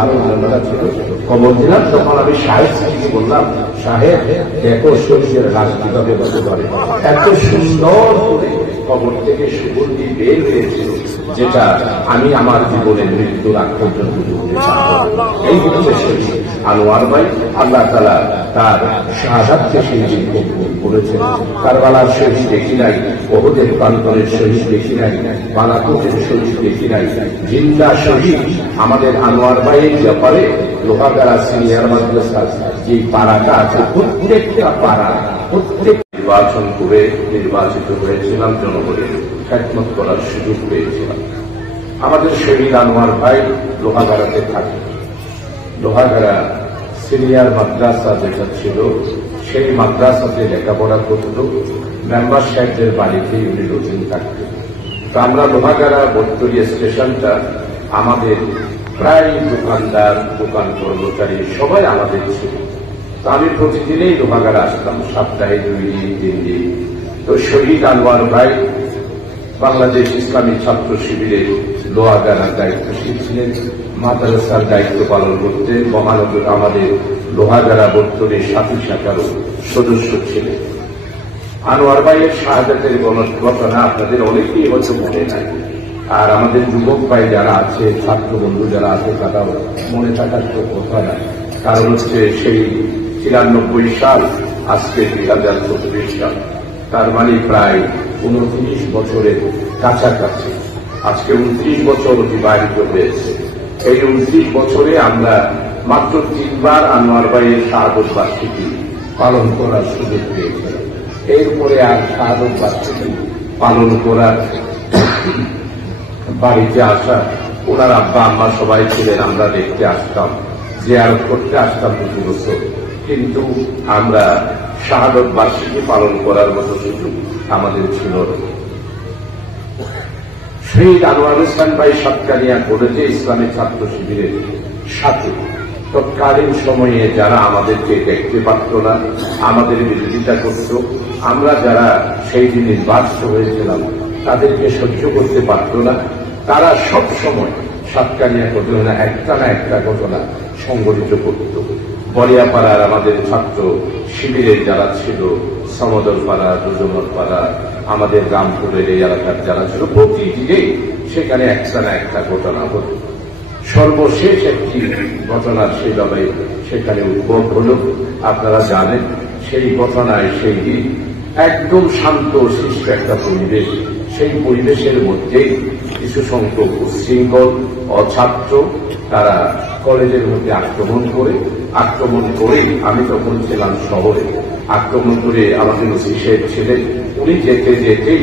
আরো অন্যরা ছিল, খবর দিলাম। তখন আমি সাহেবকে বললাম, সাহেব দেখো শরীরের লাশ কিভাবে বসে পারে, এত সুন্দর করে কবর থেকে সুগন্ধি বের হয়েছিল, যেটা আমি আমার জীবনের মৃত্যুর আগ পর্যন্ত বুঝতে পারবো। এই হচ্ছে শহীদ আনোয়ার ভাই। আল্লাহ তাআলা তার শাহাদাতকে সেই দিন কবুল করেছেন। কারবালার শহীদ দেখি নাই, ওহুদের প্রান্তরের শহীদ দেখি নাই, বালাকোটের শহীদ দেখি নাই, জিন্দা শহীদ আমাদের আনোয়ার ভাইয়ের ব্যাপারে লোহাগাড়া সিনিয়র মাদ্রাসার যে পাড়াটা আছে, প্রত্যেকটা পাড়া প্রত্যেক নির্বাচন করে নির্বাচিত হয়েছিলাম, জনগণের খেদমত করার সুযোগ পেয়েছিলাম। আমাদের শহীদ আনোয়ার ভাই লোহাগাড়াতে থাকে। লোহাগাড়া সিনিয়র মাদ্রাসা যেটা ছিল, সেই মাদ্রাসাতে লেখাপড়া করত। মেম্বার সাহেবদের বাড়িতেই উনি রোজিন থাকতেন। তো আমরা লোহাগাড়া বত্তরিয়া স্টেশনটা আমাদের প্রায় দোকানদার, দোকান কর্মচারী সবাই আমাদের ছিল। তো আমি প্রতিদিনেই লোহাগাড়া আসতাম, সপ্তাহে 2 দিন 3 দিন। তো শহীদ আনোয়ার ভাই বাংলাদেশ ইসলামী ছাত্র শিবিরের লোহাগাড়ার দায়িত্বশীল ছিলেন, মাদ্রাসার দায়িত্ব পালন করতেন। মহানগর আমাদের লোহাগাড়া বত্তরের সাথী শাখারও সদস্য ছিলেন। আনোয়ার ভাইয়ের শাহাদাতের ঘটনা আপনাদের অনেকেই হয়তো মনে নাই, আর আমাদের যুবক ভাই যারা আছে, ছাত্র বন্ধু যারা আছে, তারাও মনে থাকার তো কথা নাই। কারণ হচ্ছে সেই 93 সাল, আজকে 2025 সাল, তার মানে প্রায় 29 বছরের কাছাকাছি। আজকে 29 বছর অতিবাহিত হয়েছে। এই 29 বছরে আমরা মাত্র 3 বার আনোয়ার ভাইয়ের শাহাদত বার্ষিকী পালন করার সুযোগ পেয়েছিলাম। এরপরে আর শাহাদত বার্ষিকী পালন করার, বাড়িতে আসা, ওনার আব্বা আম্মা সবাই ছিলেন, আমরা দেখতে আসতাম, জিয়ারত করতে আসতাম প্রতি বছর, কিন্তু আমরা শাহাদত বার্ষিকী পালন করার মতো সুযোগ আমাদের ছিল না। শহীদ আনোয়ার হোসেন ভাই সাতকানিয়া কলেজে ইসলামী ছাত্র শিবিরের সাথে তৎকালীন সময়ে যারা আমাদেরকে দেখতে পারত না, আমাদের বিরোধিতা করত, আমরা যারা সেই দিন নির্বাচিত হয়েছিলাম তাদেরকে সহ্য করতে পারত না, তারা সব সময় সাতকানিয়া ঘটনা একটা না একটা ঘটনা সংগঠিত করত। বলিয়াপাড়ার আমাদের ছাত্র শিবিরের যারা ছিল, সমদল পাড়া, দুজমর পাড়া, আমাদের রামপুরের এই এলাকার যারা ছিল, প্রতিদিনেই সেখানে একটা না একটা ঘটনা হত। সর্বশেষ একটি ঘটনা সেইভাবে সেখানে উদ্ভব হল। আপনারা জানেন, সেই ঘটনায় সেই দিন একদম শান্ত শিষ্ট একটা পরিবেশ, সেই পরিবেশের মধ্যেই কিছু সংখ্যক উচ্ছৃঙ্খল অছাত্র তারা কলেজের মধ্যে আক্রমণ করে আমি তখন ছিলাম শহরে, আক্রমণ করে আমাদের ওসি সাহেব ছিলেন, উনি যেতে যেতেই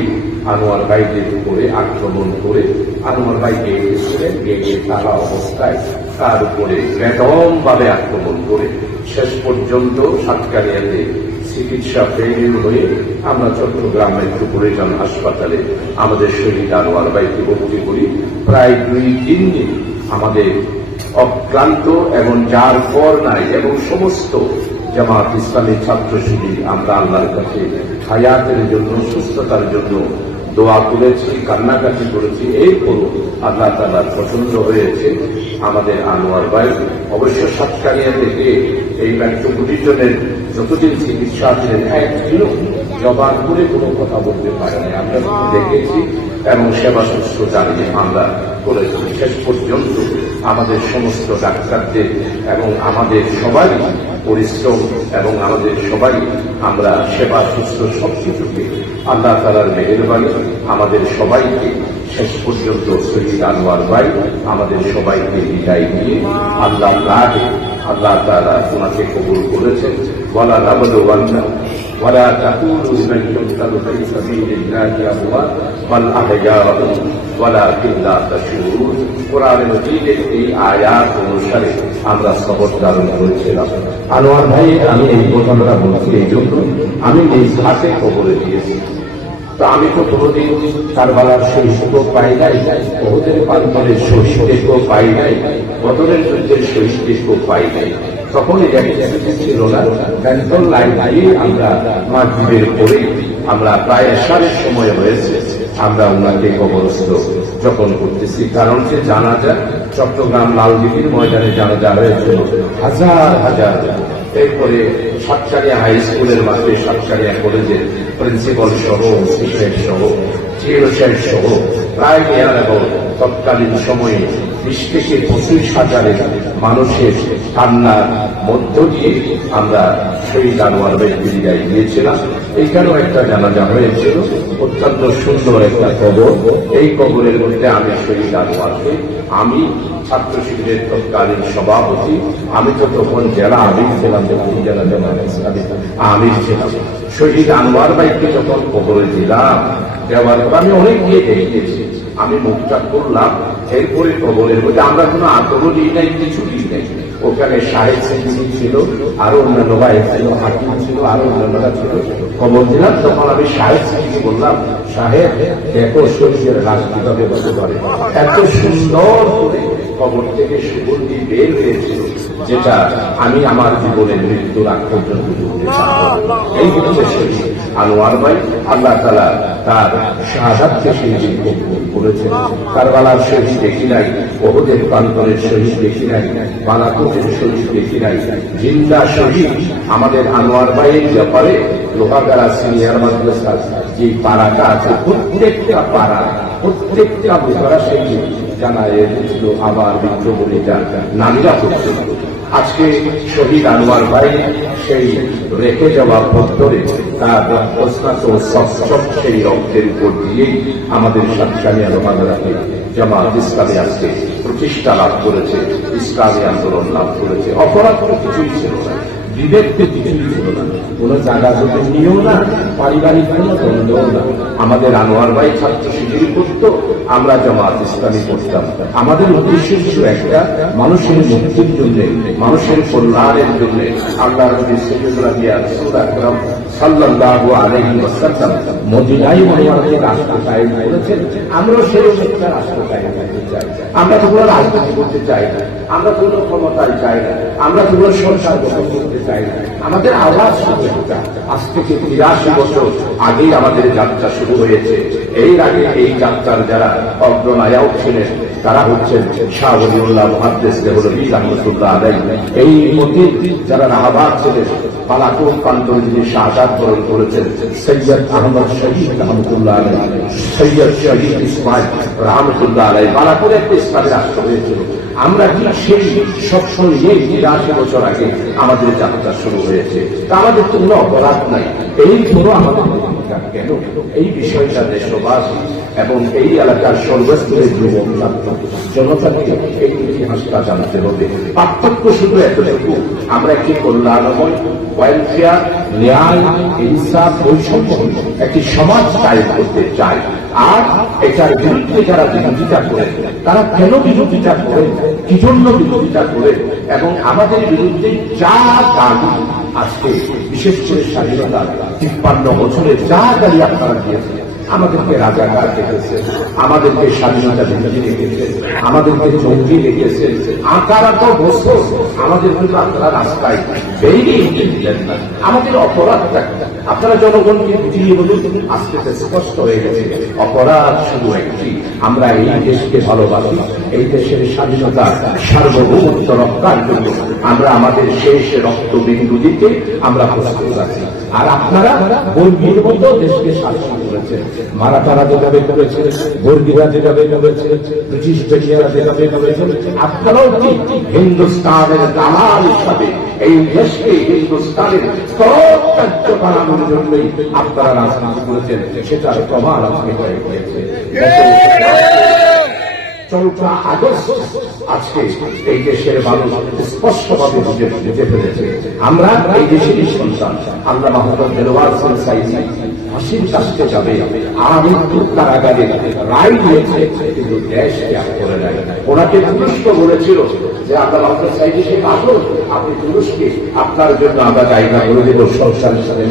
আনোয়ার ভাইদের উপরে আক্রমণ করে আনোয়ার ভাই গেটে ছিলেন, গেটে তালা অবস্থায় তার উপরে বেদম ভাবে আক্রমণ করে শেষ পর্যন্ত সাতকানিয়াতে চিকিৎসা ফেল হয়ে আমরা চট্টগ্রাম মেট্রোপলিটন হাসপাতালে আমাদের শহীদ আনোয়ার ভাইকে ভর্তি করি। প্রায় 2-3 দিন আমাদের অক্লান্ত এবং যার পর নাই এবং সমস্ত জামাত ইসলামী ছাত্র শিবির আমরা আল্লাহর কাছে হায়াতের জন্য, সুস্থতার জন্য দোয়া করেছি, কান্নাকাটি করেছি। এরপরও আল্লাহ তাআলার পছন্দ হয়েছে আমাদের আনোয়ার ভাই অবশ্য সাতকানিয়া থেকে এই মেট্রোপলিটনের যতদিন চিকিৎসা ছিলেন একদিনও জবান করে কোনো কথা বলতে পারেনি। আমরা দেখেছি এবং সেবা শুশ্রূষা আমরা করেছি। শেষ পর্যন্ত আমাদের সমস্ত ডাক্তারদের এবং আমাদের সবাই পরিশ্রম এবং আমাদের সবাই আমরা সেবা শুশ্রূষা সবকিছুকে আল্লাহ তাআলার মেহেরবানি আমাদের সবাইকে শেষ পর্যন্ত শহীদ আনোয়ার ভাই আমাদের সবাইকে বিদায় দিয়ে আল্লাহ তাআলা ওনাকে কবুল করেছেন। ওয়ালা নাবলুওয়ান্না ওয়ালা তাকুলু লিমান ইউকতালু ফি সাবিলিল্লাহি আমওয়াত বাল আহইয়াউন ওয়ালাকিন লা তাশউরুন। কোরআন মাজিদের এই আয়াত অনুসারে আমরা শপথ ধারণ করেছিলাম। আনোয়ার ভাই, আমি এই ঘটনাটা বলছি এই জন্য, আমি নিজ হাতে কবরে দিয়েছি। তো আমি তো কোনোদিন কারবালার শহীদকেও পাই নাই, ওহুদের প্রান্তরের শহীদকেও পাই নাই, বদরের যুদ্ধের শহীদকেও পাই নাই। তখন এটা ছিল না, ক্যান্টন লাইন দিয়ে আমরা মাগরিবের পরে আমরা প্রায় এশারের সময় হয়েছে আমরা ওনাকে কবরস্থ যখন করতেছি। কারণ যে জানাজা চট্টগ্রাম লালদিঘির ময়দানে জানাজা হয়েছিল হাজার হাজার। এরপরে সাতকানিয়া হাই স্কুলের মাঠে সাতকানিয়া কলেজের প্রিন্সিপাল সহ শিক্ষক সহ চিরসাহেব সহ প্রায় নেয়ার এবং তৎকালীন সময়ে 20 থেকে 25 হাজারের মানুষের কান্নার মধ্য দিয়ে আমরা শহীদ আনোয়ার ভাইকে বিদায় দিয়েছিলাম। এইখানেও একটা জানাজা হয়েছিল, অত্যন্ত সুন্দর একটা কবর। এই কবরের মধ্যে আমি শহীদ আনোয়ারকে, আমি ছাত্র শিবিরের তৎকালীন সভাপতি, আমি তো তখন জেলা আমির ছিলাম, যখন জেলা আমির ছিলাম। শহীদ আনোয়ার ভাইকে যখন কবরে দিলাম, দেওয়ার পর আমি অনেক গিয়ে দেখিয়েছি, আমি মুখটা করলাম। এরপরে কবরের মধ্যে আমরা কোনো আগ্রহী নাই, কিছু নাই। ওখানে সাহেব সিদ্দিকী ছিল, আরো অন্যান্য ভাই ছিল, হাকিম ছিল, আরো অন্যান্যরা ছিল। কবর দিলাম, তখন আমি সাহেব সিদ্দিকী বললাম, সাহেব দেখো শরীরের লাশ কিভাবে বলতে পারে। এত সুন্দর করে কবর থেকে সুগন্ধি বের হয়েছিল, যেটা আমি আমার জীবনের মৃত্যুর আগ পর্যন্ত করতে পারবো। এই হচ্ছে শহীদ আনোয়ার ভাই। আল্লাহ তাআলা তার শাহাদাতকে সেই দিন কবুল করেছেন। কারবালার শহীদ দেখি নাই, ওহুদের প্রান্তরের শহীদ দেখি নাই, বালাকোটের শহীদ দেখি নাই, জিন্দা শহীদ আমাদের আনোয়ার ভাইয়ের ব্যাপারে লোহাগাড়া সিনিয়র মাদ্রাসা যে পাড়াটা আছে, প্রত্যেকটা পাড়া, প্রত্যেকটা লোহারা সেই জানায় দিয়েছিল আবার বিদ্রোহীরা নারীরা পর্যন্ত। আজকে শহীদ আনোয়ার ভাই সেই রেখে যাওয়া পত্তরে তার প্রস্তাব সেই রক্তের উপর দিয়েই আমাদের সাতকানিয়া লোহাগাড়াকে জামাত ইসলামী আজকে প্রতিষ্ঠা লাভ করেছে, ইসলামী আন্দোলন লাভ করেছে। অপরাধ তো কিছুই ছিল না, বিবেক তো কিছুই ছিল না, কোন জায়গা থেকে নিয়েও না, পারিবারিক কোন দ্বন্দ্বও না। আমাদের আনোয়ার ভাই ছাত্র শিবির করত, আমরা জামাত ইসলামী করতাম। আমাদের উদ্দেশ্য ছিল একটা, মানুষের মুক্তির জন্য, মানুষের কল্যাণের জন্য। আল্লাহ নবী সাল্লাল্লাহু আলাইহি ওয়াসাল্লাম মদিনায় মুনাওয়ারাতে রাষ্ট্র কায়েম করেছেন, আমরা সেই একটা রাষ্ট্র কায়েম করতে চাই। আমরা তো কোনো রাজনীতি করতে চাই না, আমরা কোনো ক্ষমতায় চাই না, আমরা কোনো সরকার গঠন করতে চাই না। আমাদের আওয়াজ শুধু একটা। আজ থেকে 83 বছর আগেই আমাদের যাত্রা শুরু হয়েছে। এই আগে এই যাত্রার যারা অগ্রনায়ক ছিলেন তারা হচ্ছেন শাহ ওলিউল্লাহ মুহাদ্দিস দেহলভী রাহমাতুল্লাহ আলাইহি। এই মধ্যে যারা রাহাবাদ ছিলেন, বালাকোট প্রান্তরে যিনি শাহাদাত বরণ করেছেন, সৈয়দ আহমদ শহীদ রহমতুল্লাহ আলাইহি, সৈয়দ শহীদ ইসমাইল রহমতুল্লাহ আলাইহি। বালাকোটে একটা ইসলামী রাষ্ট্র হয়েছিল। আমরা কি সেই সবসময় 83 বছর আগে আমাদের যাত্রা শুরু হয়েছে, তা আমাদের তো কোনো অপরাধ নাই। এই পুরো আমাদের কেন এই বিষয়টা দেশবাসী এবং এই এলাকার সর্বস্তরের যুবক ছাত্র জনতাকে এই ইতিহাসটা জানতে হবে। পার্থক্য শুধু এতটুকু, আমরা কি কল্যাণময়, ওয়েলফেয়ার, ন্যায়, ইনসাফ, বৈষম্য একটি সমাজ কায়েম করতে চাই। আর এটার বিরুদ্ধে যারা বিরোধিতা করে, তারা কেন বিরোধিতা করে, কি জন্য বিরোধিতা করে, এবং আমাদের বিরুদ্ধে যা দাবি আজকে বিশেষ করে স্বাধীনতা 53 বছরে যা দাবি আপনারা দিয়েছেন, আমাদেরকে রাজাকার রেখেছেন, আমাদেরকে স্বাধীনতা বিরোধী রেখেছেন, আমাদেরকে জঙ্গি রেখেছেন, আঁকারাত বছর আমাদের কিন্তু আপনারা রাস্তায় বেরিয়ে দিলেন না। আমাদের অপরাধটা আপনারা জনগণকে বুঝিয়ে বলুন। আজকে স্পষ্ট হয়ে গেছে, অপরাধ শুধু একটি, আমরা এই দেশকে ভালোবাসি, এই দেশের স্বাধীনতা সার্বভৌমত্ব রক্ষার জন্য আমরা আমাদের শেষ রক্তবিন্দু দিতে আমরা প্রস্তুত আছি। আর আপনারা বর্গীর মতো দেশকে শাসন করেছেন, মারাঠারা যেভাবে করেছে, বর্গীরা যেভাবে করেছে, ব্রিটিশ বেটিয়ারা যেভাবে করেছেন, আপনারাও কি হিন্দুস্তানের দালাল হিসাবে এই দেশকে হিন্দুস্তানের কার্য বানানোর জন্যই আপনারা রাজনীতি করেছেন? সেটার প্রমাণ আজকে হয়ে গিয়েছে। 14 আগস্ট আজকে এই দেশের মানুষ স্পষ্টভাবে বুঝে ফেলেছে, আমরা এই দেশেরই সন্তান। আল্লাহ মাহমুদ দেলোয়ার হোসেন সাইদি ফাঁসির কাছে যাবে, আমৃত্যু কারাগারে রায় দিয়েছে, কিন্তু দেশ ত্যাগ করে নেয়। ওনাকে তুরস্ক বলেছিল যে আল্লাহ মাহমুদ সাইদি সে আসল, আপনি তুরস্কে আপনার জন্য আমরা জায়গা করে দেব, সরকারের সাথে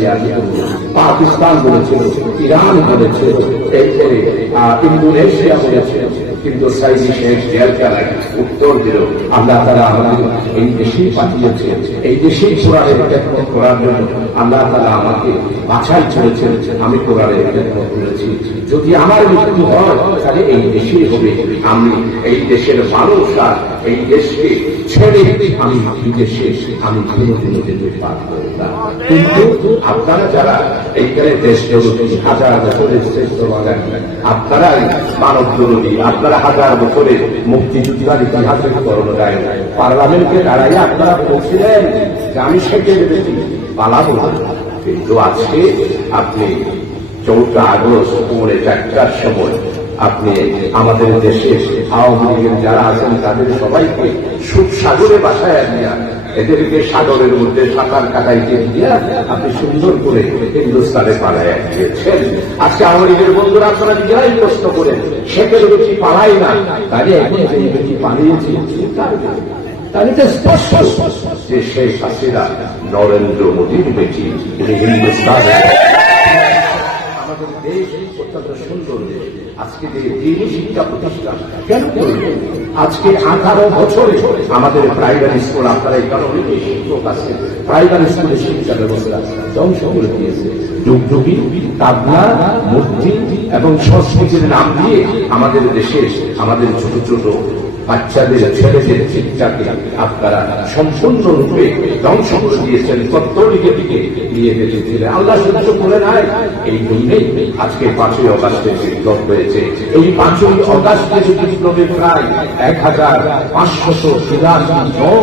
পাকিস্তান বলেছিল, ইরান বলেছিল, এরপরে ইন্দোনেশিয়া বলেছিল, কিন্তু সাইদি শেখ জেলখানায় উত্তর জোর দিল। আল্লাহ তাআলা আমাদের এই দেশে পাঠিয়েছে, এই দেশেই কোরআনের খেদমত করার জন্য আল্লাহ তাআলা আমাকে বাছাই করেছেন। আমি কোরআনের খেদমত করেছি। যদি আমার মৃত্যু হয় তাহলে এই দেশেই হবে। আমি এই দেশের মানুষ আর এই দেশকে ছেড়ে আমি বিদেশে আমি কোনোদিনও যেতে পারবো না। কিন্তু আপনারা যারা এইখানে দেশ জগতে হাজার বছরের শ্রেষ্ঠ বাঙালি, আপনারা মানব জরুরি, আপনারা হাজার বছরে মুক্তিযুদ্ধের ইতিহাসের করণায় পার্লামেন্টে দাঁড়াইয়া আপনারা বলছিলেন যে আমি সেটে বেঁধেছি পালাবো। কিন্তু আজকে আপনি 14 আগস্ট পৌনে 4টার সময় আপনি আমাদের দেশে আওয়ামী লীগের যারা আছেন তাদের সবাইকে সুখসাগরে বাসায় নিয়ে এদেরকে সাগরের মধ্যে সাঁতার কাটাইতে দিয়ে আপনি সুন্দর করে হিন্দুস্তানে পালায় দিয়েছেন। আজকে আওয়ামী লীগের বন্ধুরা আপনারা নিজেরাই প্রশ্ন করেন শেখের বেশি পালাই না, তাহলে এখন যে বেশি পালিয়েছি তাহলে তো স্পষ্ট যে শেখ হাসিনা নরেন্দ্র মোদীর বেশি হিন্দুস্তানে। আমাদের দেশ অত্যন্ত সুন্দর দেশ। আজকে যে দিনী শিক্ষা প্রতিষ্ঠান কেন করবেন? আজকে 18 বছরে আমাদের প্রাইমারি স্কুল, আপনারা এই কারণে শিক্ষক আছে, প্রাইমারি স্কুলের শিক্ষা ব্যবস্থা ধ্বংস করে দিয়েছে। যুগযুগী তাবলা, মূর্তি এবং সংস্কৃতির নাম দিয়ে আমাদের দেশে আমাদের ছোট ছোট বাচ্চাদের ছেলেদের শিক্ষাকে আপনারা সম্পূর্ণরূপে ধ্বংস করে দিয়েছেন, তত্ত্বলিকে দিকে নিয়ে গেছিলেন। আল্লাহ সহ্য করে নাই। এই জন্যেই আজকে 5ই অগাস্টে বিপ্লব হয়েছে। এই 5ই অগাস্টে বিপ্লবে প্রায় 1583 জন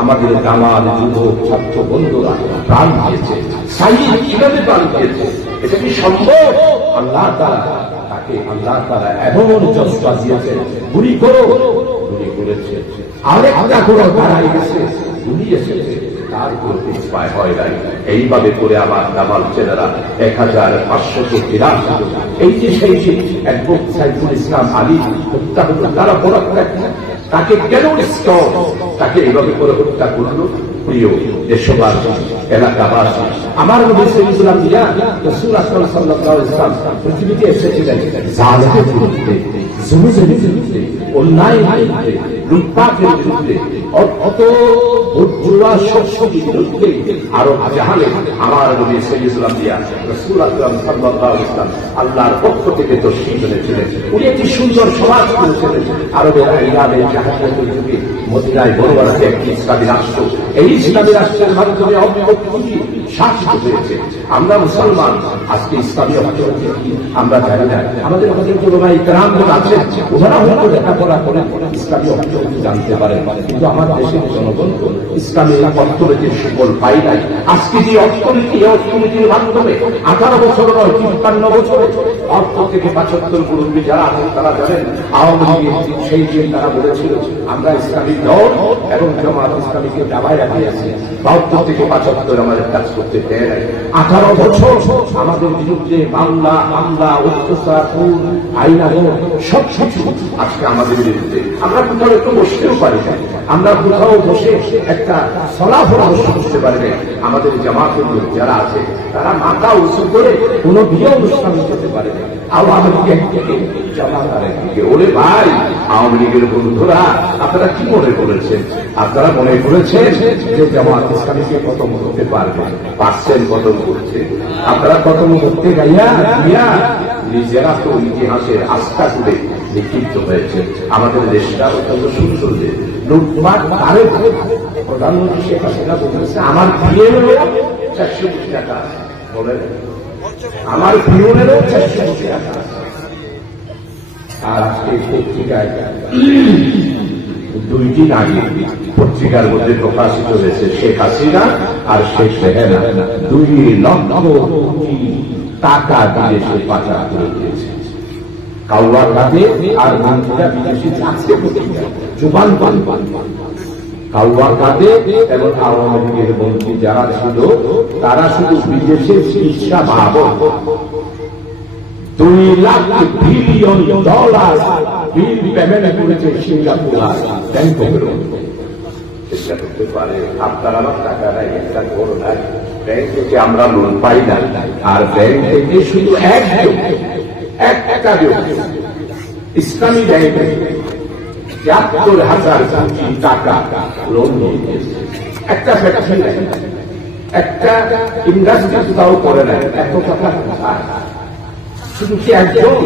আমাদের দামাল যুবক ছাত্র বন্ধুরা প্রাণ দিয়েছে। সাইদ কিভাবে প্রাণ দিয়েছে? এটা কি সম্ভব? আল্লাহ তাআলা এমন জজবা দিয়েছেন, গুলি করো, গুলি করেছে। আরেকটা করে দাঁড়াই গেছে, গুলি এসেছে, তার উপর পিছপায় হয় নাই। এইভাবে করে আমার দামাল ছেলেরা 1583 এই যে সেই অ্যাডভোকেট সাইফুল ইসলাম আলী হত্যা হলো, তারা বড় তাকে কেন তাকে এইভাবে করে হত্যা করলো? প্রিয় দেশবাসী, এলাকাবাসী, আমার নবী রাসূল সাল্লাল্লাহু আলাইহি ওয়াসাল্লাম পৃথিবীতে এসেছিলেন জালেমের বিরুদ্ধে, জুলুমের বিরুদ্ধে, অন্যায়ের বিরুদ্ধে, লুটপাটের বিরুদ্ধে, অত উজ্জ্বলা শক্তির বিরুদ্ধে। আরব জাহানে আমার নবী রাসূল সাল্লাল্লাহু আলাইহি ওয়াসাল্লাম আল্লাহর পক্ষ থেকে তশরীফ এনেছিলেন। উনি একটি সুন্দর সমাজ করেছিলেন। আরবের ইরানের জাহানের যুগে মদিনায় বড়বাড়াতে একটি ইসলামী রাষ্ট্র, এই ইসলামী রাষ্ট্রের মাধ্যমে অর্থনীতি শাসিত হয়েছে। আমরা মুসলমান, আজকে ইসলামী অর্থনীতি আমরা জানি না। আমাদের ভাই গ্রামগুলো আছে, ওনারা হয়তো লেখাপড়া করে ইসলামী অর্থনীতি জানতে পারে, কিন্তু আমার দেশের জনগণ ইসলামী অর্থনীতির সুফল পাই নাই। আজকে যে অর্থনীতি, এই অর্থনীতির মাধ্যমে 18 বছর নয় 53 বছরে অর্থ থেকে 75 মুরব্বী যারা আছেন তারা জানেন আওয়ামী লীগের সেই দিন তারা বলেছিল আমরা ইসলামী দল এবং জামাত ইসলামীকে দাবায় রাখিয়েছি। 72 থেকে 75 আমাদের কাজ করতে দেয় নাই। 18 বছর আমাদের বিরুদ্ধে মামলা, হামলা, অত্যাচার, আইনা সব কিছু আজকে আমাদের বিরুদ্ধে। আমরা কোথাও একটু বসতেও পারি না, আমরা কোথাও বসে একটা ফলাফল করতে পারি না। আমাদের জামাতের লোক যারা আছে তারা মাথা উঁচু করে কোনো বিয়ে অনুষ্ঠান করতে পারে না। আওয়ামী লীগের দিকে, জামাতের দিকে। ওরে ভাই, আওয়ামী লীগের বন্ধুরা আপনারা কি মনে করেছেন? আপনারা মনে করেছেন যে জামাত ইসলামীকে খতম করতে পারবে? পারছেন খতম করতে। আপনারা খতম করতে গাইয়া দিয়া নিজেরা তো ইতিহাসের আস্থা তুলে নিক্ষিপ্ত হয়েছে। আমাদের দেশটা অত্যন্ত সুন্দর দেশ। লুটপাট আরে প্রধানমন্ত্রী শেখ হাসিনা বলেছে আমার পিএমেরও 400 কোটি টাকা আছে, বলেন আমার পিএমেরও 400 কোটি টাকা আছে। আর এই পত্রিকায় 2 দিন আগে পত্রিকার মধ্যে প্রকাশিত হয়েছে শেখ হাসিনা আর শেখ রেহানা 2 লক্ষ কোটি টাকা বিদেশে পাচার করে দিয়েছে। কাউয়া খাতে আর মন্ত্রীরা বিদেশি যাচ্ছে জুবান পান কাউয়া খাতে এবং আওয়ামী লীগের মন্ত্রী যারা ছিল তারা শুধু বিদেশে চিকিৎসা ভাবো $2 বিলিয়ন বিল পেমেন্ট করেছে সিঙ্গাপুর আর ব্যাংককের। চেষ্টা করতে পারে আপনার আমার টাকা নাই, একটা ঘর নাই, ব্যাংক থেকে আমরা লোন পাই না। আর ব্যাংক থেকে শুধু একটা ইসলামী ব্যাংক ৭৩,০০০ কোটি টাকা লোন নিয়ে দিয়েছে। একটা ফ্যাক্টরি নাই, একটা ইন্ডাস্ট্রি তাও করে নাই। এত টাকা শুধু কি একজন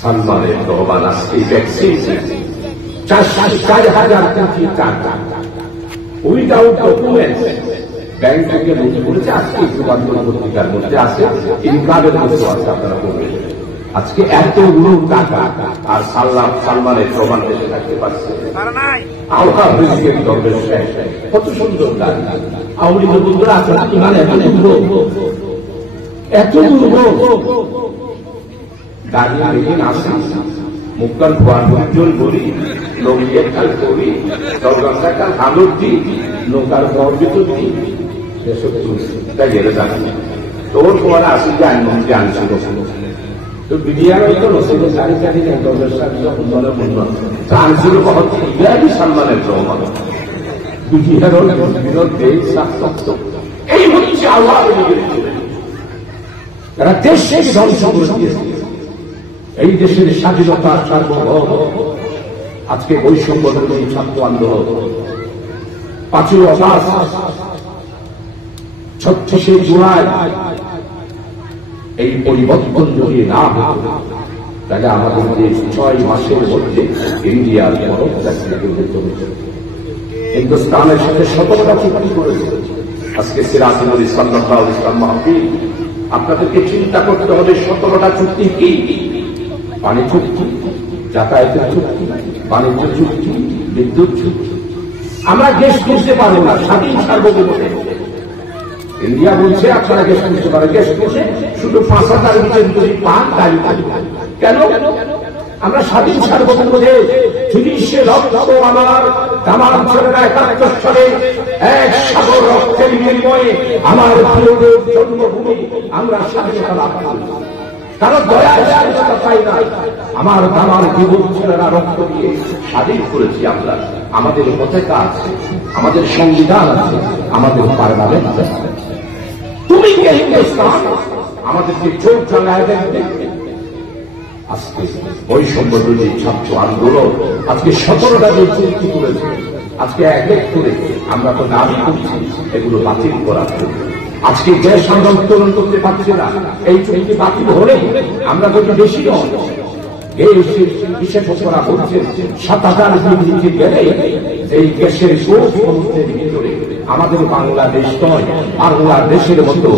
সালমানের রহমান আজকে ভ্যাকসিন ৪,০০০ কোটি টাকা উইদাউট ডকুমেন্ট ব্যাংক থেকে লোন করেছে। আজকে যুগান্তর পত্রিকার মধ্যে আছে, ইনকামের মধ্যে আছে, আপনারা বলবেন আজকে এতগুলো টাকা আর সালমানের প্রমাণ দেশে থাকতে পারছে। আল্লাহ রিজিকের দরবেশ কত সুন্দর গান। আওয়ামী লীগ বন্ধুরা আপনারা ইমান এত দুর্বল দাঁড়িয়ে রেখে আসি মুক্তার খোয়ার একজন বলি লঙ্গিয়ে কাল করি দরগাছা কাল আলোর দিই নৌকার ঘর ভিতর দিই তাই গেলে জানি তোর পর আসি জানছিল তো বিডিআর তো রসিদ সারি সারি দলের সাথে আনছিল ইয়াবি সম্মানের প্রমাণ বিডিআর বিরুদ্ধে এই হচ্ছে আওয়ামী লীগের তারা দেশকে ধ্বংস করে দিয়েছে। এই দেশের স্বাধীনতা সার্বভৌম আজকে বৈষম্য বিরোধী ছাত্র আন্দোলন ৫ই আগস্ট ৩৬শে জুলাই এই পরিবর্তন যদি না হতো তাহলে আমাদের যে ৬ মাসের মধ্যে ইন্ডিয়ার হিন্দুস্তানের সাথে ১৭টা চুক্তি করেছে। আজকে সিরাজুল ইসলাম সাল্লাল্লাহু ইসলাম মাহফিল আপনাদেরকে চিন্তা করতে হবে ১৭টা চুক্তি কি? পানি চুক্তি, যাতায়াতের চুক্তি, বাণিজ্য চুক্তি, বিদ্যুৎ চুক্তি। আমরা গ্যাস করতে পারবো না, স্বাধীন সার্বভৌম ইন্ডিয়া বলছে আপনারা গ্যাস করতে পারেন, গ্যাস করছে শুধু ৫,০০০ ভিতরে যদি পান গাড়ি কেন? আমরা স্বাধীন সার্বভৌম দেশ। ৩০ লক্ষ আমার গ্রামাঞ্চলের ৭১ সালে এক সাগর রক্তের বিনিময়ে আমার প্রিয়দের জন্মভূমি আমরা স্বাধীনতা লাভ করি। কারণ দয়া স্বাধীনতা পাই না, আমার গ্রামার যুবক ছেলেরা রক্ত দিয়ে স্বাধীন করেছি আমরা। আমাদের পতাকা আছে, আমাদের সংবিধান আছে, আমাদের পার্লামেন্ট আছে। তুমি কে হিন্দুস্তান আমাদেরকে চোখ জানায় দেখবে? আজকে বৈষম্য বিরোধী ছাত্র আন্দোলন আজকে ১৭টা যে চুক্তি করেছে, আজকে এক এক করে আমরা তো দাবি করছি এগুলো বাতিল করার জন্য। আজকে গ্যাস আমরা উত্তোলন করতে পারছি না, এই চুক্তি বাতিল হলে আমরা যদি বেশি নয় বিশেষজ্ঞরা বলছেন ৭,০০০ নিচে গেলে এই গ্যাসের সমুদ্রের ভিতরে আমাদের বাংলাদেশ নয়, বাংলাদেশের মতো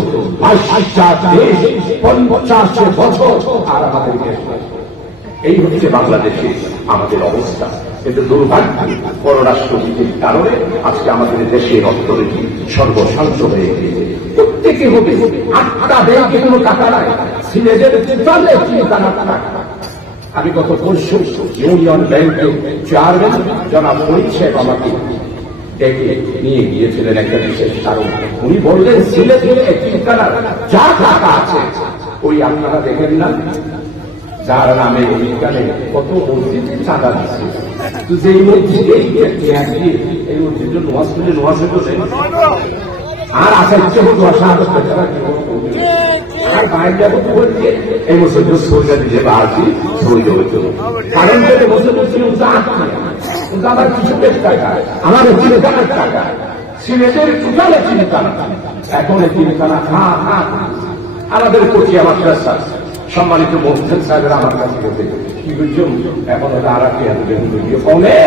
২২টা দেশ ৫০ বছর আর আমাদের গ্যাস। এই হচ্ছে বাংলাদেশে আমাদের অবস্থা। কিন্তু দুর্ভাগ্য পররাষ্ট্রনীতির কারণে আজকে আমাদের দেশের অর্থনীতি সর্বশান্ত হয়ে গিয়েছে। প্রত্যেকে হবে ৮টা ব্যাংকে কোনো টাকা নাই, সিলেটের টাকা। আমি গত পরশু ইউনিয়ন ব্যাংকের চেয়ারম্যান জনাব শহীদ সাহেব আমাকে ডেকে নিয়ে গিয়েছিলেন একটা বিশেষ কারণ। উনি বললেন সিলেটের এতিমখানার যা টাকা আছে ওই আপনারা দেখেন না, যার নামে ওইখানে কত মসজিদে চাঁদা দিচ্ছে, তো যেই মসজিদে এই মসজিদের নোয়াজ করলে নোয়াজ হতো আর আচার্য আর বাইরে যাবো বলছে এই মসজিদ সরিয়া দিতে পারছি সরিয়ে হইতো। কারণ আমার কিছু টাকা আমার চিন্তার টাকা সিলেটের টোটালে চিন্তা এখন চিন্তানা আমাদের কচিয়া মাদ্রাসা সম্মানিত মোহাম্মদ সাহেবের আমার কাছে বলতে কি বুঝুন এখন ওটা আর কি কমে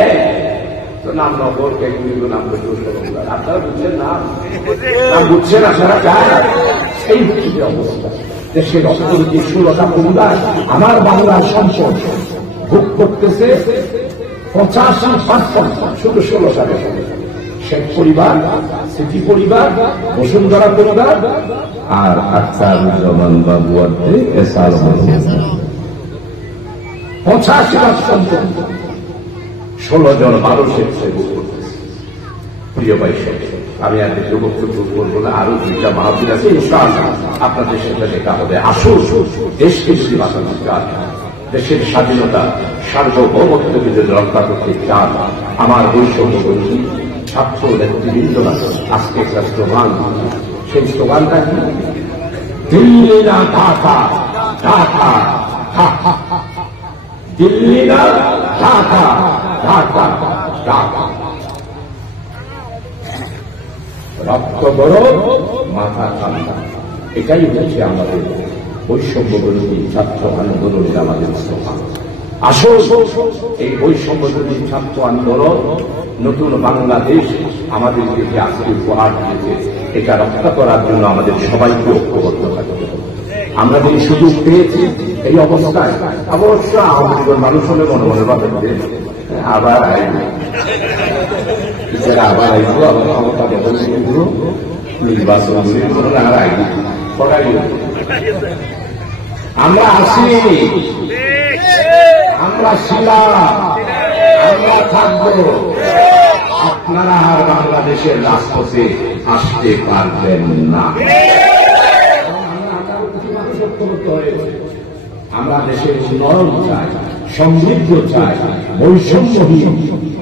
তো নাম নগর কেগুলো নাম আপনারা বুঝছেন না, বুঝছেন আপনারা চায়। এই হচ্ছে অবস্থা। দেশের অর্থনীতি ১৬টা পরিবার আমার বাংলার সম্পদ ভোগ করতেছে ৮৫% শুধু ১৬ সালে। শেখ পরিবার, সিটি পরিবার, বসুন্ধরা পরিবার আর আখতারুজ্জামান বাবু আছে ৮৫% ১৬ জন মানুষের সেবক করতেছে। প্রিয় ভাই, আমি আর বেশি বক্তব্য করবো না, আরো ২টা মাহফিল আছে ইনশাআল্লাহ আপনাদের সাথে দেখা হবে। আসুন দেশকে যদি বাঁচানো চান, দেশের স্বাধীনতা সার্বভৌমত্বকে যদি রক্ষা করতে চান, আমার বৈষম্য বিরোধী ছাত্র নেতৃবৃন্দরা আজকে একটা স্লোগান, সেই স্লোগানটা কি? দিল্লি না ঢাকা, ঢাকা দিল্লি না ঢাকা ঢাকা ঢাকা। রক্ত গরম, মাথা ঠান্ডা, এটাই হচ্ছে আমাদের বৈষম্য বিরোধী ছাত্র আন্দোলনের আমাদের স্লোগান। আসল এই বৈষম্য বিরোধী ছাত্র আন্দোলন নতুন বাংলাদেশ আমাদেরকে যে আজকে উপহার দিয়েছে, এটা রক্ষা করার জন্য আমাদের সবাইকে ঐক্যবদ্ধ থাকতে হবে। আমরা যে সুযোগ পেয়েছি এই অবস্থায়, অবশ্য আওয়ামী লীগের মানুষ হলে মনে মনে ভাবেন আবার আবার আইবো, আবার ক্ষমতা বদল করে নির্বাচন আর আইবো করাই। আমরা আসি, আমরা ছিলাম, আমরা থাকবো। আপনারা আর বাংলাদেশের রাজপথে আসতে পারবেন না। আমরা দেশের উন্নয়ন চাই, সমৃদ্ধ চাই, বৈষম্যহীন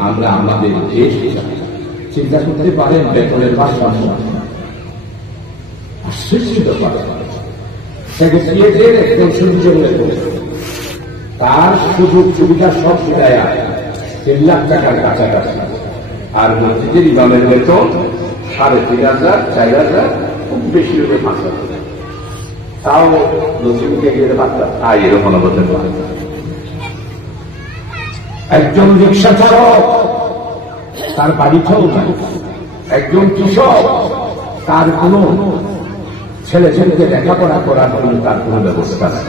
আমরা আমাদের দেশ চাই। চিন্তা করতে পারেন বেতনের ভারসাম্য আশ্চর্য ব্যাপার। সেক্রেটারিয়েটের একজন সুযোগ তার সুযোগ সুবিধা সব সুবিধায় 3 লাখ টাকার কাছাকাছি, আর মসজিদের ইমামের বেতন 3,500, 4,000, খুব বেশি হলে 5,000। তাও নসিবকে গিয়ে পারতাম, তাই এরকম বলতে পারে। একজন রিক্সা চালক তার বাড়িতেও নাই, একজন কৃষক তার কোন ছেলে ছেলেকে লেখাপড়া করার জন্য তার কোন ব্যবস্থা নেই।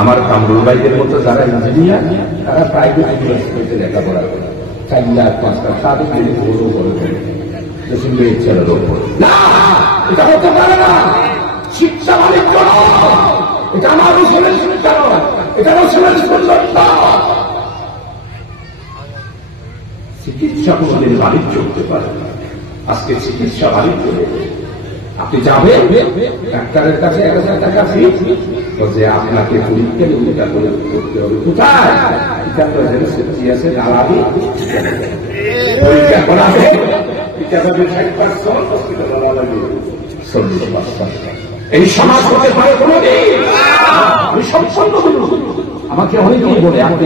আমার কামরুল ভাইদের মতো যারা ইঞ্জিনিয়ার, তারা প্রাইভেট ইউনিভার্সিটিতে লেখাপড়া করে 4 লাখ 5 লাখ, তাদের যদি বড় বড় করে ছেলের ওপর না, এটা করতে পারে না। শিক্ষা বাণিজ্য এটা আমার ছেলের শিক্ষা, এটা আমার ছেলের সৌন্দর্য। চিকিৎসা কোনদিন বাণিজ্য করতে পারে না। আজকে চিকিৎসা বাণিজ্য, আপনি যাবেন ডাক্তারের কাছে 1,000 টাকা ফিস, যে আপনাকে পরীক্ষা নিরীক্ষা করে করতে হবে। কোথায় আছে দালালি পরীক্ষা করাবে, এই সমাজ হতে পারে কোনদিন। আমি সম্পন্ন আমাকে অনেকেই বলে আমাকে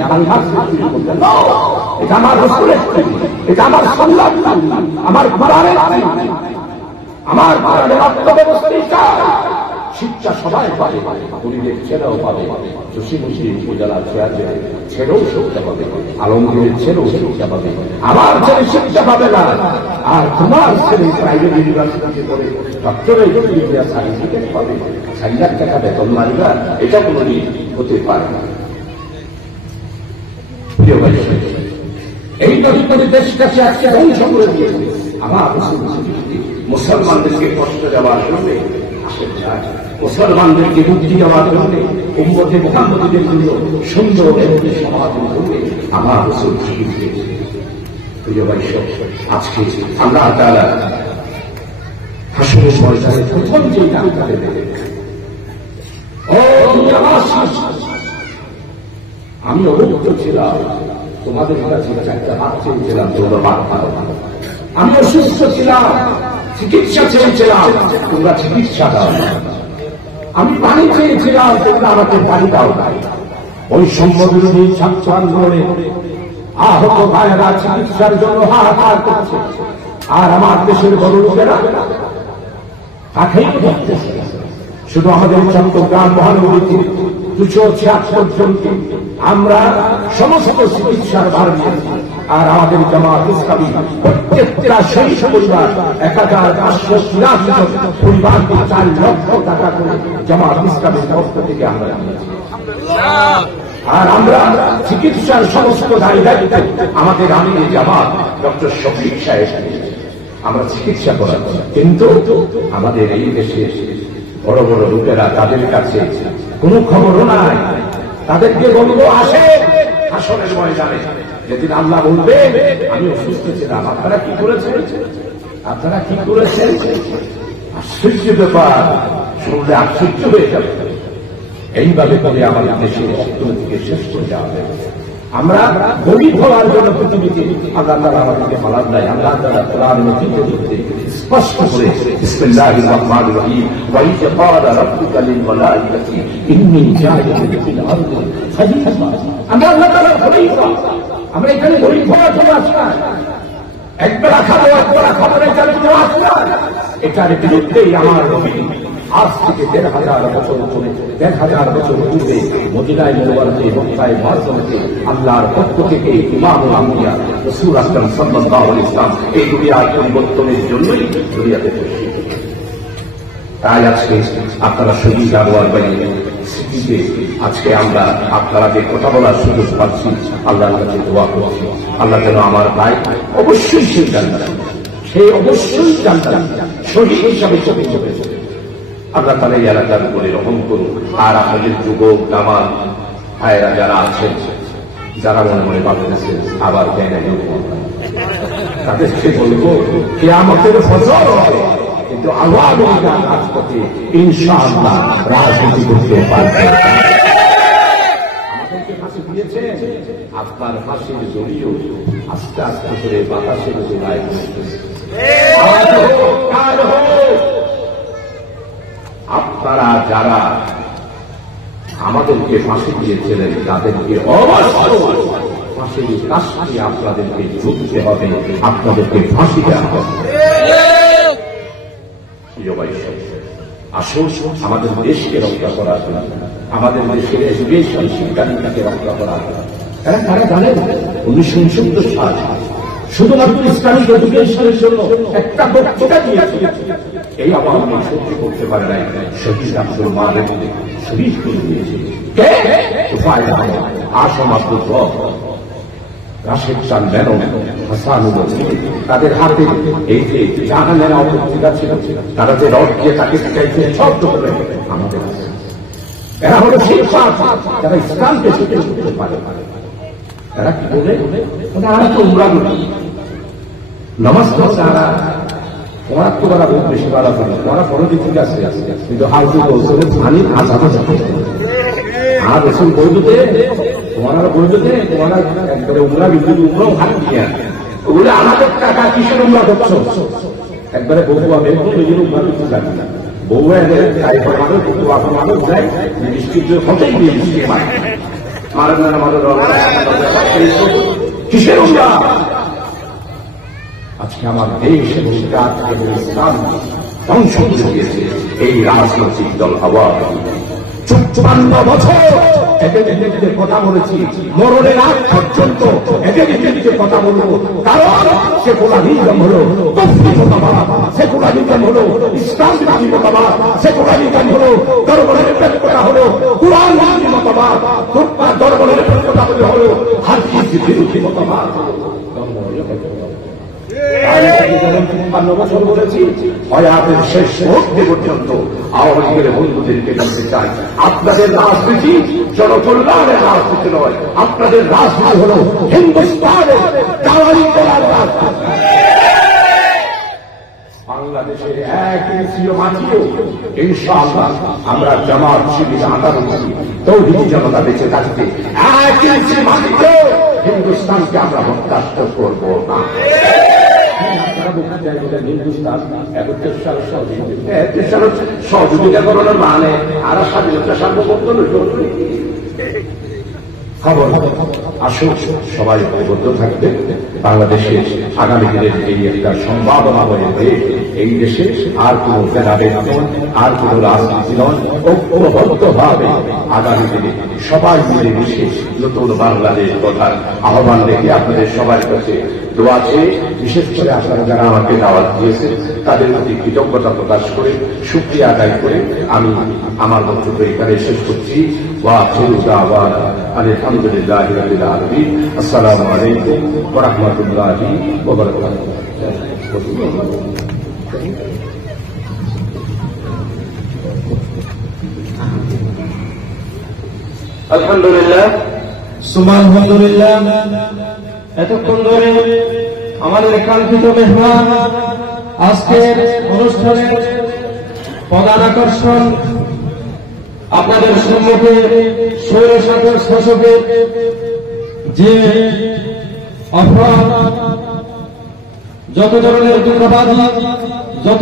এটা আমার রসুলের, এটা আমার সংলাপ, আমার কোরআনের, আমার অর্থব্যবস্থা। শিক্ষা সবাই পাবে, গরিবের ছেলেও পাবে, জসিমুসি উপজেলার ছেলেও শিক্ষা পাবে, আলমগীরের ছেলেও শিক্ষা পাবে। আমার ছেলে শিক্ষা পাবে না, আর তোমার ছেলে প্রাইভেট ইউনিভার্সিটিতে পড়ে ডক্টরেট সার্টিফিকেট পাবে, 4 লাখ টাকা বেতন মারিবা, এটা কোনদিন হতে পারে না। এই নদী দেশটাকে আজকে ধ্বংস করে দিয়েছে। আমার মুসলমানদেরকে কষ্ট দেওয়ার জন্য, মুসলমানদেরকে মুক্তি দেওয়ার জন্য, উম্মতে মুহাম্মদীদের জন্য সুন্দর একটি সমাজের জন্য আমার রসুল শহীদ হয়েছে। আজকে আল্লাহ তাআলা হাসরের ময়দানে প্রথম যে ডাক্তারে দেবে, আমি অভিযুক্ত ছিলাম, তোমাদের কাছে 4টা হাত চেয়েছিলাম, তোমরা বাদ পাও। আমি অসুস্থ ছিলাম, চিকিৎসা চেয়েছিলাম, তোমরা চিকিৎসা দাও। আমি পানি চেয়েছিলাম, তোমরা আমাকে পানি দাও। বৈষম্য বিরোধী ছাত্র আন্দোলনে আহত ভাইয়েরা চিকিৎসার জন্য হাহাকার করছে, আর আমার দেশের বড় লোকেরা তাকেই দেখতেছে। শুধু আমাদের চট্টগ্রাম মহানগরীতে 276 জনকে আমরা সমস্ত চিকিৎসার ভার নিয়েছি, আর আমাদের জামাত ইসলামী প্রত্যেকটা শহীদ পরিবার 1583 পরিবারকে 4 লক্ষ টাকা করে জামাত ইসলামের পক্ষ থেকে আমরা দিয়েছি। আর আমরা চিকিৎসার সমস্ত দায়িত্ব আমাদের আমির জামাত ডক্টর শফিক সাহেব, আমরা চিকিৎসা করাচ্ছি। কিন্তু আমাদের এই দেশে বড় বড় লোকেরা, তাদের কাছে কোনো খবরও নাই। তাদেরকে বলবো আসে হাসরের ময়দানে, যেদিন আল্লাহ বলবে আমি অসুস্থ ছিলাম, আপনারা কি করেছেন, আপনারা কি করেছেন। আশ্চর্য ব্যাপার, শুনলে আশ্চর্য হয়ে যাবে। এইভাবে করে আমাদের দেশের অর্থনীতিকে শেষ করে দেওয়া হবে। আমরা গরিব হওয়ার জন্য পৃথিবীতে আল্লাহ তাআলা আমাদেরকে মালাদ দেয়। আল্লাহ তাআলা কোরআনের মধ্যে স্পষ্ট করে বিসমিল্লাহির রহমানির রহিম, ওয়া ইয ক্বালা রাব্বুকা লিল মালাইকাতি ইন্নী জাইলুন ফিল আরদি খলিফা। আমরা আল্লাহ তাআলার খলিফা, আমরা এখানে গরিব হওয়ার জন্য আসলাম, একবেলা খাবো একবেলা খাবো এটার জন্য আসলাম। এটার বিরুদ্ধেই আমার নবী আজ থেকে ১,৫০০ বছর পরে ১,০০০ বছর পূর্বে মদিনায় মুবারকে মক্কায় মুআজ্জামাতে আল্লাহর পক্ষ থেকে ইমামুল আম্বিয়া রাসূল আকরাম সাল্লাল্লাহু আলাইহি ওয়াসাল্লাম এই দুনিয়ার পরিবর্তনের জন্যই দুনিয়াতে এসেছেন। তাই আজকে আপনারা শহীদ আনোয়ার ভাইয়ের স্মৃতিতে আজকে আমরা আপনারা যে কথা বলার সুযোগ পাচ্ছি, আল্লাহর কাছে দোয়া করছি আল্লাহ যেন আমার ভাই অবশ্যই সেই জান্নাত, সে অবশ্যই জান্নাত শহীদ হিসাবে চলে যাবে। আল্লাহ তাআলা এই এলাকার উপরে রহম করুন। আর আপনাদের যুবক দামাল ভাইয়েরা যারা আছেন, যারা মনে মনে ভাবতেছেন আবার কেন তাদেরকে বলবো কিয়ামতের ফজর হবে, কিন্তু আওয়ামী লীগ রাজপথে ইনশাআল্লাহ রাজনীতি করতে পারবে। আমাদেরকে ফাঁসি দিয়েছেন, আপনার ফাঁসির জড়িয়ে আস্তে আস্তে করে বাতাসের জোড়ায় আপনারা যারা আমাদেরকে ফাঁসি দিয়েছিলেন তাদেরকে অবশ্যই ফাঁসির কাজটি আপনাদেরকে ঝুঁকতে হবে, আপনাদেরকে ফাঁসি দেওয়া হবে। আসুন আমাদের দেশকে রক্ষা করার জন্য, আমাদের দেশের এডুকেশন শিক্ষানীতিকে রক্ষা করার জন্য। তারা জানেন 1969 সাল শুধুমাত্র ইসলামিক এডুকেশনের জন্য একটা বক্তৃতা দিয়েছিল, এই আওয়ামী লীগ সহ্য করতে পারে নাই, শহীদ আব্দুল মালেক শহীদ করে দিয়েছে। কে? আসম আব্দুল রাশেদ চান মেনন, হাসানুল নজরুল, তাদের হাতে এই যে জাহানের অবস্থিতা ছিল, তারা যে রড দিয়ে তাকে চাইছে সব করে আমাদের আছে। এরা হলো শিক্ষা, যারা ইসলামকে শিখে করতে পারে। তারা কি বলে? আমরা তো উমরা করি, নামাজ পড়ে তারা ওরা তো ওরা বহুত বেশি বাড়া করে, ওরা পরে ঠিক আছে, কিন্তু হাউসে বলছে পানি আশাপাশা আর রসুন বৈধতে তোমারা বৈধতে তোমারা একবারে উমরা বিদ্যুৎ উমরাও হাত দিয়ে ওগুলো আমাদের টাকা কিসের উমরা করছো? একবারে বউ আমি নিজের উমরা করতে জানি না, বউ মানুষ যায় বৃষ্টির হতেই দিয়ে বৃষ্টি মারে কিসের উমরা? আজকে আমার দেশ এবং জাত এবং ইসলাম ধ্বংস করে দিয়েছে এই রাজনৈতিক দল হাওয়া। ৫৪ বছর এদের বিরুদ্ধে কথা বলেছি, মরণের আগ পর্যন্ত এদের বিরুদ্ধে কথা বলবো, কারণ সেকুলারিজম হলো কুফরি মতবাদ, সেকুলারিজম হলো ইসলাম বিরোধী মতবাদ, সেকুলারিজম হলো ধর্মের নিরপেক্ষতা হলো কুরআন বিরোধী মতবাদ, ধর্মের নিরপেক্ষতা হলো হাদিস বিরোধী মতবাদ। ৫৫ বছর বলেছি, হয়াতের শেষ মুহূর্তে পর্যন্ত আওয়ামী লীগের বন্ধুদেরকে বলতে চাই, আপনাদের রাজনীতি জনকল্যাণের রাজনীতি নয়, আপনাদের রাজনীতি হল হিন্দুস্তানের দালালি করার রাজনীতি। বাংলাদেশের এক ইঞ্চিও মাটিও ইনশাআল্লাহ আমরা জামাত শিবির আন্দোলন তৌহিদি জনতা বেঁচে থাকবে, এক ইঞ্চি মাটিতেও হিন্দুস্তানকে আমরা হত্যাস্ত করব না। সহযোগিতা করানোর মানে আর স্বাধীনতা সার্বভৌমত্ব খবর। আসুন সবাই ঐক্যবদ্ধ থাকবে, বাংলাদেশের আগামী দিনের এই একটা সম্ভাবনা হয়ে হয়ে এই দেশে আর কোন ভেদাভেদ নয়, আর কোন রাজনীতি নয়, ঐক্যবদ্ধ ভাবে আগামী দিনে সবাই মিলে মিশে নতুন বাংলাদেশ গড়ার আহ্বান রেখে আপনাদের সবার কাছে দোয়া চেয়ে, বিশেষ করে আপনারা যারা আমাকে দাওয়াত দিয়েছেন তাদের প্রতি কৃতজ্ঞতা প্রকাশ করে শুকরিয়া আদায় করে আমি আমার বক্তব্য এখানে শেষ করছি। আলহামদুলিল্লাহি রাব্বিল আলামিন। আসসালামু আলাইকুম ওয়া রাহমাতুল্লাহি ওয়া বারাকাতুহু। আলহামদুলিল্লাহ, সুবহানাল্লাহ। এতক্ষণ ধরে আমাদের কাঙ্ক্ষিত মেহমান, আজকের অনুষ্ঠানের প্রধান আকর্ষণ, আপনাদের সম্মুখে স্বৈরশাসক শাসকের যে অপরাধ, যত ধরনের দুর্নীতি, যত